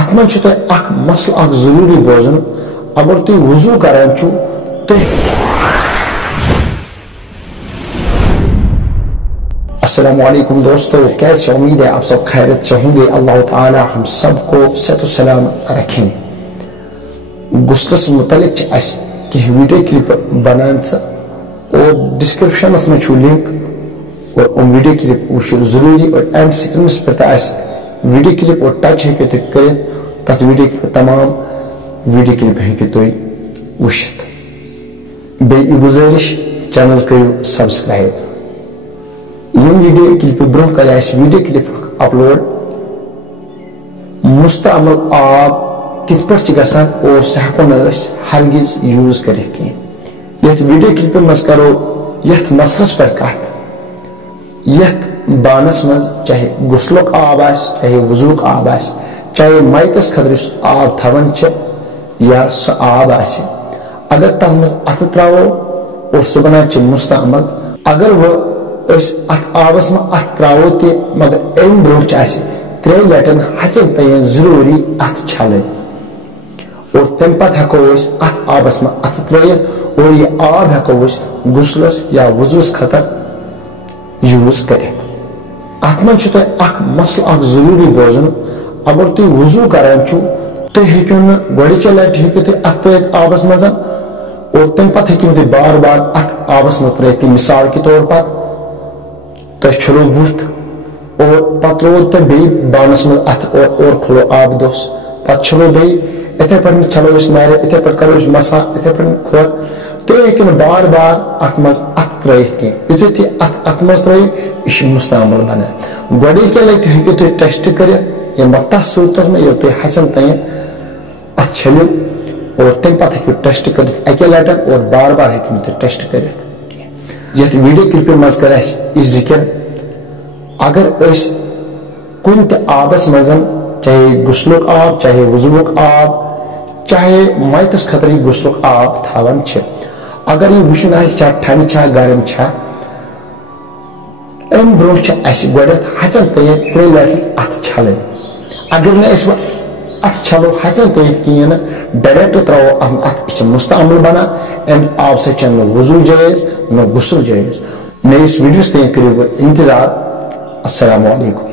ات من چھُ تۄہہِ اکھ مسلہٕ اکھ ضروٗری بوزُن اگر تُہۍ وضوٗ کران چھُو تُہۍ السلام علیکم دوستو، کیسے امید ہے آپ سب خیرت سے ہوں گے۔ اللہ تعالی ہم سب کو صحت و سلامت رکھیں۔ غسلس متعلق اس کی ویڈیو کلپ بنان اور ڈسکرپشن میں چھو لنک اور ان ویڈیو کلپ وچھو ضروری اور اینڈ سکرینس پر اس ویڈیو کلپ اور ٹچ ہے کہ کرت تک ویڈیو کلپ تمام ویڈیو کلپ ہے کہ تو وشت بے گزارش چینل کرو سبسکرائب۔ یہ ویڈیو کلپ برہ کر ویڈیو کلپ اپلوڈ مستعمل آب کت پہ گسان اور سہ ہیکو ہرگز یوز کرت کی۔ یت ویڈیو کلپ مز کرو یت مسلس پہ کت یت بانس مز چاہے غسلک آب آس چاہے وضوک آب آس چاہے میتس خطر آب تھوان یا سہ آب آس اگر تر مز ات تراو اور سہ بنان مستعمل اگر وہ ات آبس میں ات تراو تی مگر ام برہ ترے لٹن ہچن تین ضروری ات چھلن اور تم پتہ ہیکو ات آبس میں ات ترائت اور یہ آب ہیکو غسلس یا وضوس خطر یوز کرت۔ ات من چھُ تۄہہِ اکھ مسلہٕ اکھ ضروٗری بوزُن اگر تُہۍ وضوٗ کران چھُو تُہۍ ہیٚکِو نہٕ گۄڈٕچہِ لٹہِ ہیٚکِو تُہۍ ات ترٲیِتھ آبس منٛز اور تمہِ پتہٕ ہیٚکِو تُہۍ بار بار ات آبس منٛز ترٲیِتھ مثال کے طور پر تۄہہِ چھلو بُتھ اور پتہٕ ترٛووُ تۄہہِ بیٚیہِ بانس منٛز ات اور کھُلو آب دوٚس پتہٕ چھلو بیٚیہِ اِتھے پٲٹھۍ چھلو أسۍ نرِ اِتھے پٲٹھۍ کرو أسۍ مسا اِتھے پٲٹھۍ کھۄر تُہۍ ہیٚکِو نہٕ بار بار ات منٛز ات ترٲیِتھ کینٛہہ یُتھُے تُہۍ ات منٛز ترٲیِو یہ چھُ مستعمل بنان۔ گۄڈٕنِکہِ لٹہِ ہیٚکِو تُہۍ ٹیسٹ کٔرِتھ یا تتھ صوٗرتس منٛز ییٚلہِ تُہۍ ہچن تانۍ ات چھٔلِو اور تمہِ پتہٕ ہیٚکِو ٹیسٹ کٔرِتھ اکے لٹہِ اور بار بار ہیٚکِو نہٕ تُہۍ ٹیسٹ کٔرِتھ کینٛہہ۔ یتھ ویڈیو کلپہِ منٛز کر اسہِ یہِ ذکر اگر أسۍ کُنہِ تہِ آبس منٛز چاہے غسلُک آب چاہے وضوُک آب چاہے میتس خٲطرٕ یہِ غسلُک آب تھاوان چھِ اگر یہِ وٕچھُن آسہِ چھا ٹھنڈٕ چھا گرم چھا ام برہ چھ اس گۄڈٮ۪تھ ہچن تیت ترٛے لٹہِ ات چھلٕنۍ اگر نہٕ أسۍ وۄنۍ ات چھلو ہچن تیت کہیٖنۍ نہٕ ڈایریکٹ تراوو ات یہِ چھِ مستعمل بنان امہِ آب سۭتۍ چھنہٕ نہ وضوٗ جٲیز نہ غسل جٲیز۔ نٔیِس ویڈیوس تانۍ کٔرِو انتظار۔ السلام علیکم۔